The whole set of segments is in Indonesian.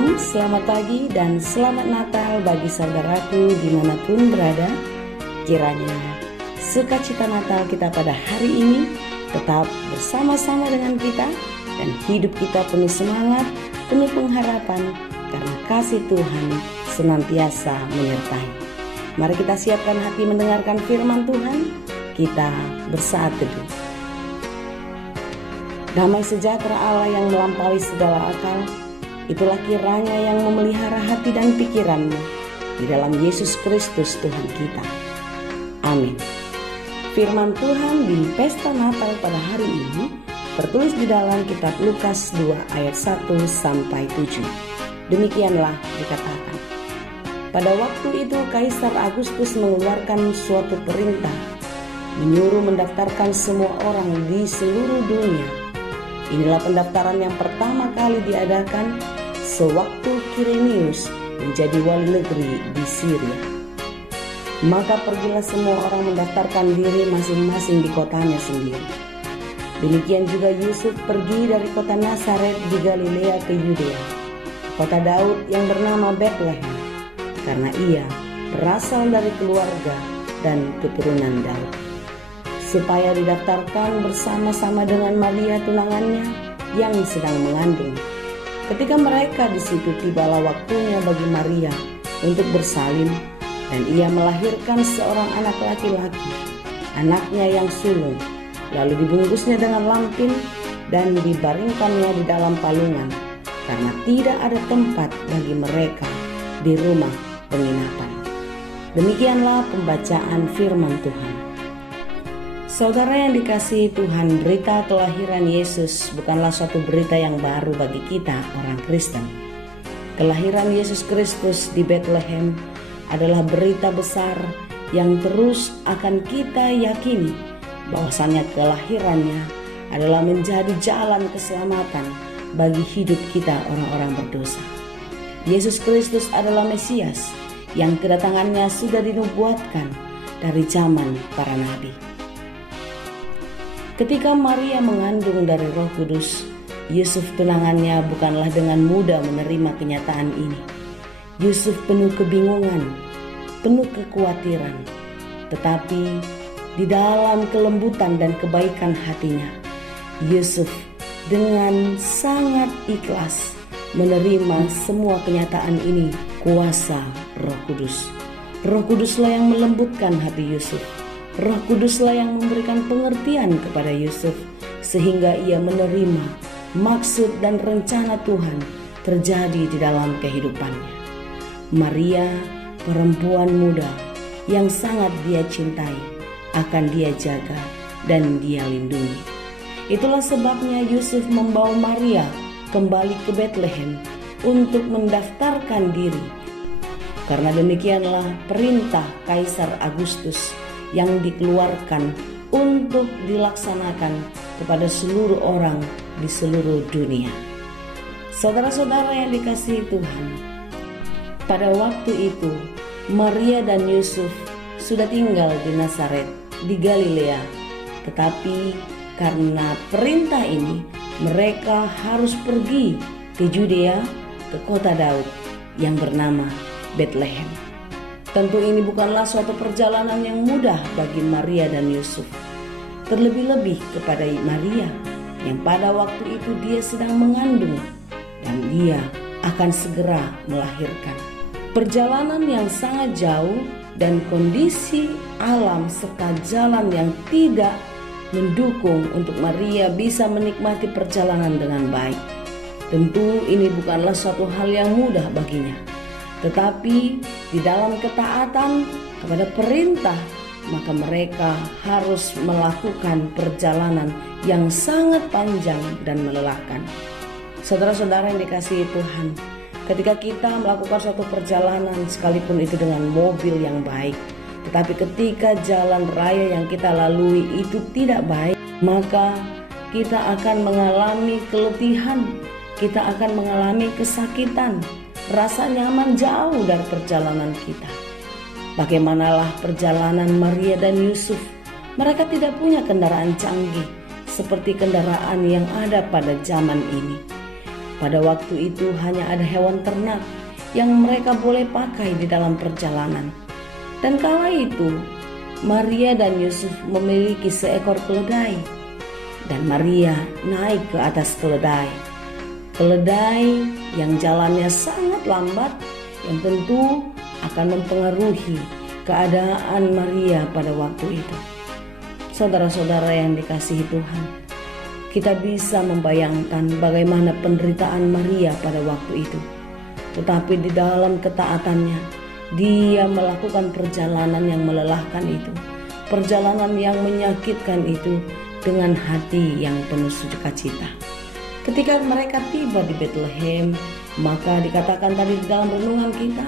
Shalom, selamat pagi dan selamat Natal bagi saudaraku dimanapun berada. Kiranya sukacita Natal kita pada hari ini tetap bersama-sama dengan kita dan hidup kita penuh semangat, penuh pengharapan karena kasih Tuhan senantiasa menyertai. Mari kita siapkan hati mendengarkan firman Tuhan, kita bersaat teduh. Damai sejahtera Allah yang melampaui segala akal, itulah kiranya yang memelihara hati dan pikiranmu di dalam Yesus Kristus Tuhan kita. Amin. Firman Tuhan di pesta Natal pada hari ini tertulis di dalam kitab Lukas 2 ayat 1-7. Demikianlah dikatakan. Pada waktu itu Kaisar Agustus mengeluarkan suatu perintah, menyuruh mendaftarkan semua orang di seluruh dunia. Inilah pendaftaran yang pertama kali diadakan sewaktu Kirenius menjadi wali negeri di Syria. Maka pergilah semua orang mendaftarkan diri masing-masing di kotanya sendiri. Demikian juga Yusuf pergi dari kota Nazaret di Galilea ke Yudea, kota Daud yang bernama Betlehem, karena ia berasal dari keluarga dan keturunan Daud, supaya didaftarkan bersama-sama dengan Maria tunangannya yang sedang mengandung. Ketika mereka di situ, tibalah waktunya bagi Maria untuk bersalin, dan ia melahirkan seorang anak laki-laki, anaknya yang sulung. Lalu dibungkusnya dengan lampin dan dibaringkannya di dalam palungan, karena tidak ada tempat bagi mereka di rumah penginapan. Demikianlah pembacaan firman Tuhan. Saudara yang dikasihi Tuhan, berita kelahiran Yesus bukanlah suatu berita yang baru bagi kita orang Kristen. Kelahiran Yesus Kristus di Bethlehem adalah berita besar yang terus akan kita yakini bahwasanya kelahirannya adalah menjadi jalan keselamatan bagi hidup kita orang-orang berdosa. Yesus Kristus adalah Mesias yang kedatangannya sudah dinubuatkan dari zaman para nabi. Ketika Maria mengandung dari Roh Kudus, Yusuf tunangannya bukanlah dengan mudah menerima kenyataan ini. Yusuf penuh kebingungan, penuh kekhawatiran, tetapi di dalam kelembutan dan kebaikan hatinya, Yusuf dengan sangat ikhlas menerima semua kenyataan ini kuasa Roh Kudus. Roh Kuduslah yang melembutkan hati Yusuf. Roh Kuduslah yang memberikan pengertian kepada Yusuf sehingga ia menerima maksud dan rencana Tuhan terjadi di dalam kehidupannya. Maria, perempuan muda yang sangat dia cintai, akan dia jaga dan dia lindungi. Itulah sebabnya Yusuf membawa Maria kembali ke Bethlehem untuk mendaftarkan diri. Karena demikianlah perintah Kaisar Agustus yang dikeluarkan untuk dilaksanakan kepada seluruh orang di seluruh dunia. Saudara-saudara yang dikasihi Tuhan, pada waktu itu Maria dan Yusuf sudah tinggal di Nazaret di Galilea, tetapi karena perintah ini mereka harus pergi ke Yudea, ke kota Daud yang bernama Betlehem. Tentu ini bukanlah suatu perjalanan yang mudah bagi Maria dan Yusuf. Terlebih-lebih kepada Maria yang pada waktu itu dia sedang mengandung dan dia akan segera melahirkan. Perjalanan yang sangat jauh dan kondisi alam serta jalan yang tidak mendukung untuk Maria bisa menikmati perjalanan dengan baik. Tentu ini bukanlah suatu hal yang mudah baginya. Tetapi di dalam ketaatan kepada perintah, maka mereka harus melakukan perjalanan yang sangat panjang dan melelahkan. Saudara-saudara yang dikasihi Tuhan, ketika kita melakukan suatu perjalanan sekalipun itu dengan mobil yang baik, tetapi ketika jalan raya yang kita lalui itu tidak baik, maka kita akan mengalami keletihan, kita akan mengalami kesakitan, rasa nyaman jauh dari perjalanan kita. Bagaimanalah perjalanan Maria dan Yusuf? Mereka tidak punya kendaraan canggih seperti kendaraan yang ada pada zaman ini. Pada waktu itu hanya ada hewan ternak yang mereka boleh pakai di dalam perjalanan. Dan kala itu Maria dan Yusuf memiliki seekor keledai, dan Maria naik ke atas keledai. Keledai yang jalannya sangat lambat, yang tentu akan mempengaruhi keadaan Maria pada waktu itu. Saudara-saudara yang dikasihi Tuhan, kita bisa membayangkan bagaimana penderitaan Maria pada waktu itu. Tetapi di dalam ketaatannya, dia melakukan perjalanan yang melelahkan itu, perjalanan yang menyakitkan itu dengan hati yang penuh sukacita. Ketika mereka tiba di Bethlehem, maka dikatakan tadi di dalam renungan kita,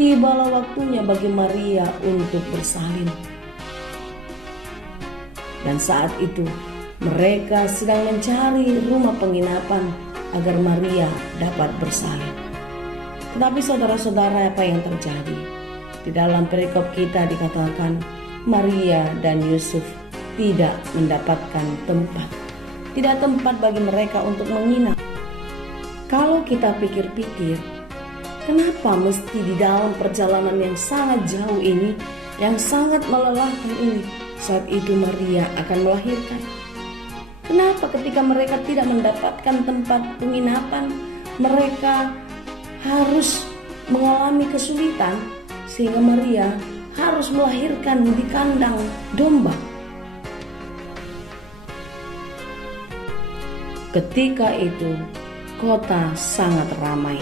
tibalah waktunya bagi Maria untuk bersalin. Dan saat itu mereka sedang mencari rumah penginapan agar Maria dapat bersalin. Tetapi saudara-saudara, apa yang terjadi? Di dalam perikop kita dikatakan Maria dan Yusuf tidak mendapatkan tempat. Tidak tempat bagi mereka untuk menginap. Kalau kita pikir-pikir, kenapa mesti di dalam perjalanan yang sangat jauh ini, yang sangat melelahkan ini, saat itu Maria akan melahirkan? Kenapa ketika mereka tidak mendapatkan tempat penginapan, mereka harus mengalami kesulitan sehingga Maria harus melahirkan di kandang domba? Ketika itu kota sangat ramai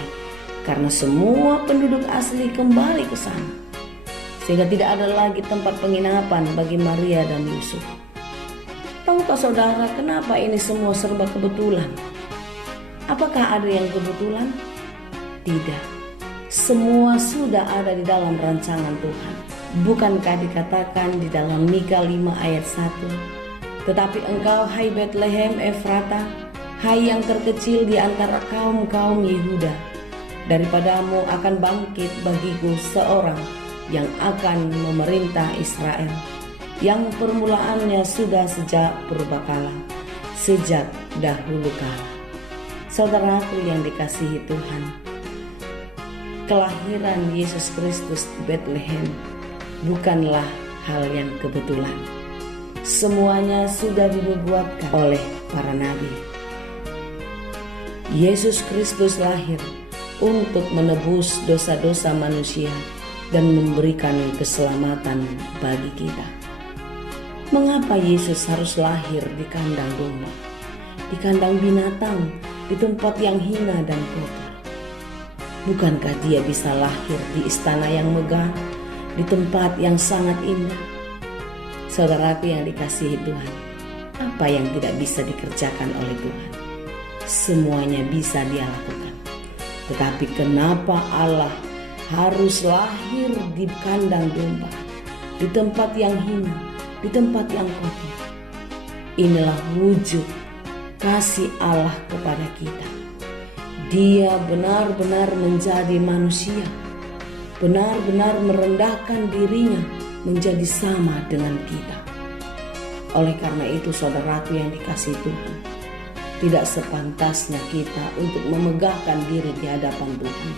karena semua penduduk asli kembali ke sana, sehingga tidak ada lagi tempat penginapan bagi Maria dan Yusuf. Tahukah saudara kenapa ini semua serba kebetulan? Apakah ada yang kebetulan? Tidak. Semua sudah ada di dalam rancangan Tuhan. Bukankah dikatakan di dalam Mika 5 ayat 1, "Tetapi engkau, hai Bethlehem Efrata, hai yang terkecil di antara kaum-kaum Yehuda, daripadamu akan bangkit bagiku seorang yang akan memerintah Israel, yang permulaannya sudah sejak purbakala, sejak dahulu kala." Saudaraku yang dikasihi Tuhan, kelahiran Yesus Kristus di Bethlehem bukanlah hal yang kebetulan. Semuanya sudah dinubuatkan oleh para nabi. Yesus Kristus lahir untuk menebus dosa-dosa manusia dan memberikan keselamatan bagi kita. Mengapa Yesus harus lahir di kandang domba, di kandang binatang, di tempat yang hina dan kotor? Bukankah dia bisa lahir di istana yang megah, di tempat yang sangat indah? Saudaraku yang dikasihi Tuhan, apa yang tidak bisa dikerjakan oleh Tuhan? Semuanya bisa dia lakukan. Tetapi kenapa Allah harus lahir di kandang domba, di tempat yang hina, di tempat yang kotor? Inilah wujud kasih Allah kepada kita. Dia benar-benar menjadi manusia, benar-benar merendahkan dirinya menjadi sama dengan kita. Oleh karena itu, saudaraku yang dikasihi Tuhan, tidak sepantasnya kita untuk memegahkan diri di hadapan Tuhan.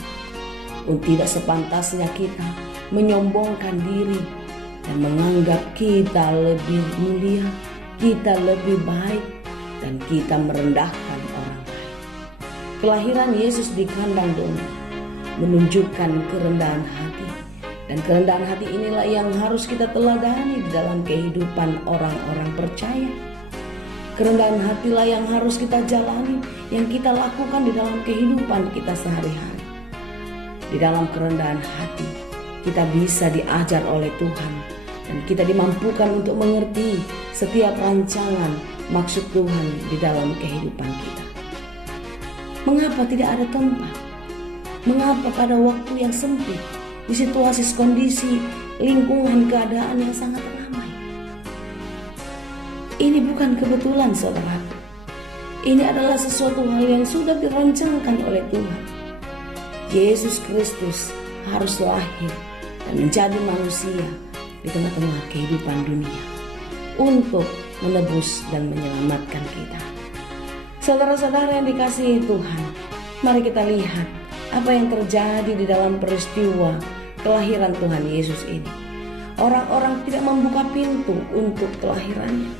Tidak sepantasnya kita menyombongkan diri dan menganggap kita lebih mulia, kita lebih baik, dan kita merendahkan orang lain. Kelahiran Yesus di kandang domba menunjukkan kerendahan hati, dan kerendahan hati inilah yang harus kita teladani di dalam kehidupan orang-orang percaya. Kerendahan hatilah yang harus kita jalani, yang kita lakukan di dalam kehidupan kita sehari-hari. Di dalam kerendahan hati, kita bisa diajar oleh Tuhan, dan kita dimampukan untuk mengerti setiap rancangan maksud Tuhan di dalam kehidupan kita. Mengapa tidak ada tempat? Mengapa pada waktu yang sempit, di situasi kondisi lingkungan keadaan yang sangat ramai? Ini bukan kebetulan, saudaraku. Ini adalah sesuatu hal yang sudah dirancangkan oleh Tuhan. Yesus Kristus harus lahir dan menjadi manusia di tengah-tengah kehidupan dunia untuk menebus dan menyelamatkan kita. Saudara-saudara yang dikasihi Tuhan, Mari kita lihat apa yang terjadi di dalam peristiwa kelahiran Tuhan Yesus ini. Orang-orang tidak membuka pintu untuk kelahirannya.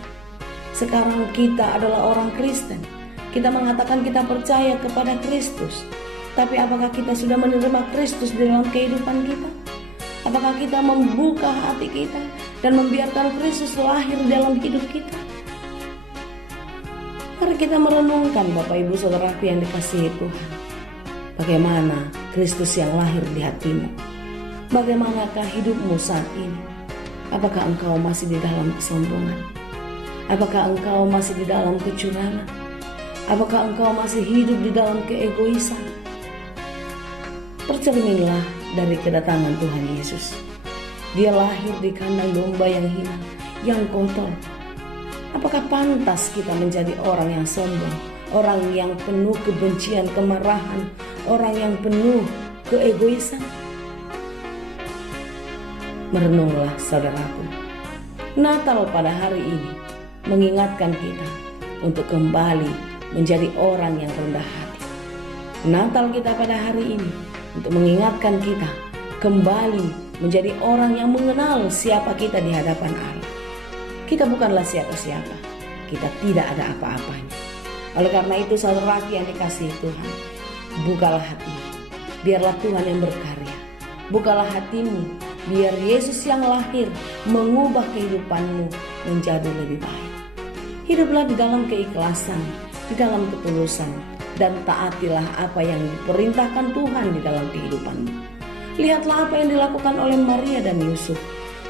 Sekarang kita adalah orang Kristen. Kita mengatakan kita percaya kepada Kristus. Tapi apakah kita sudah menerima Kristus di dalam kehidupan kita? Apakah kita membuka hati kita dan membiarkan Kristus lahir dalam hidup kita? Mari kita merenungkan Bapak Ibu Saudaraku yang dikasihi Tuhan. Bagaimana Kristus yang lahir di hatimu? Bagaimanakah hidupmu saat ini? Apakah engkau masih di dalam kesombongan? Apakah engkau masih di dalam kecurangan? Apakah engkau masih hidup di dalam keegoisan? Percerminlah dari kedatangan Tuhan Yesus. Dia lahir di kandang domba yang hina, yang kotor. Apakah pantas kita menjadi orang yang sombong, orang yang penuh kebencian, kemarahan, orang yang penuh keegoisan? Merenunglah saudaraku. Natal pada hari ini mengingatkan kita untuk kembali menjadi orang yang rendah hati. Natal kita pada hari ini untuk mengingatkan kita kembali menjadi orang yang mengenal siapa kita di hadapan Allah. Kita bukanlah siapa-siapa, kita tidak ada apa-apanya. Oleh karena itu saudaraku yang dikasihi Tuhan, bukalah hatimu, biarlah Tuhan yang berkarya. Bukalah hatimu, biar Yesus yang lahir mengubah kehidupanmu menjadi lebih baik. Hiduplah di dalam keikhlasan, di dalam ketulusan, dan taatilah apa yang diperintahkan Tuhan di dalam kehidupanmu. Lihatlah apa yang dilakukan oleh Maria dan Yusuf.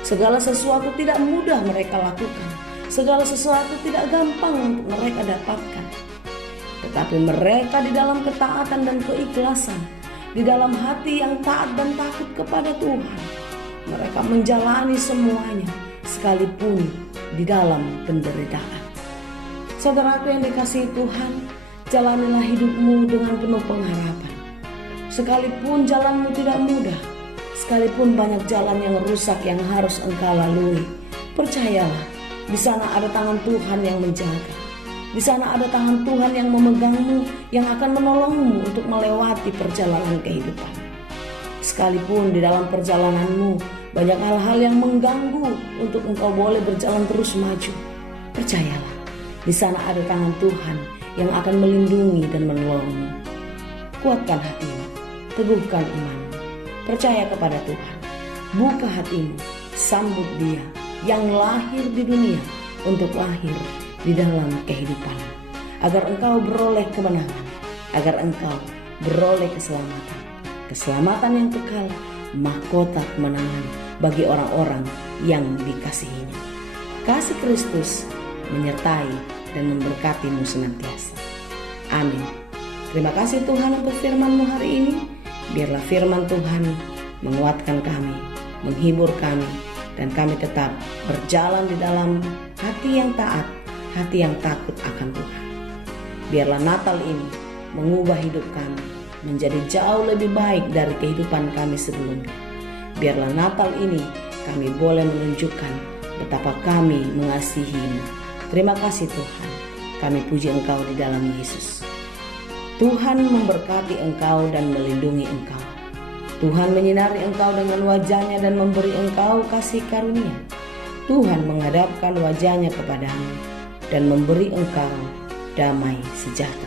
Segala sesuatu tidak mudah mereka lakukan. Segala sesuatu tidak gampang untuk mereka dapatkan. Tetapi mereka di dalam ketaatan dan keikhlasan, di dalam hati yang taat dan takut kepada Tuhan, mereka menjalani semuanya sekalipun di dalam penderitaan. Saudaraku yang dikasihi Tuhan, jalanilah hidupmu dengan penuh pengharapan. Sekalipun jalanmu tidak mudah, sekalipun banyak jalan yang rusak yang harus engkau lalui, percayalah, di sana ada tangan Tuhan yang menjaga. Di sana ada tangan Tuhan yang memegangmu, yang akan menolongmu untuk melewati perjalanan kehidupan. Sekalipun di dalam perjalananmu banyak hal-hal yang mengganggu untuk engkau boleh berjalan terus maju, percayalah, di sana ada tangan Tuhan yang akan melindungi dan menolongmu. Kuatkan hatimu, teguhkan imanmu, percaya kepada Tuhan, buka hatimu, sambut Dia yang lahir di dunia untuk lahir di dalam kehidupan, agar engkau beroleh kemenangan, agar engkau beroleh keselamatan, keselamatan yang kekal, mahkota kemenangan bagi orang-orang yang dikasihinya. Kasih Kristus menyertai dan memberkatimu senantiasa. Amin. Terima kasih Tuhan untuk firman-Mu hari ini. Biarlah firman Tuhan menguatkan kami, menghibur kami, dan kami tetap berjalan di dalam hati yang taat, hati yang takut akan Tuhan. Biarlah Natal ini mengubah hidup kami menjadi jauh lebih baik dari kehidupan kami sebelumnya. Biarlah Natal ini kami boleh menunjukkan betapa kami mengasihi-Mu. Terima kasih Tuhan, kami puji Engkau di dalam Yesus. Tuhan memberkati engkau dan melindungi engkau. Tuhan menyinari engkau dengan wajah-Nya dan memberi engkau kasih karunia. Tuhan menghadapkan wajah-Nya kepadamu dan memberi engkau damai sejahtera.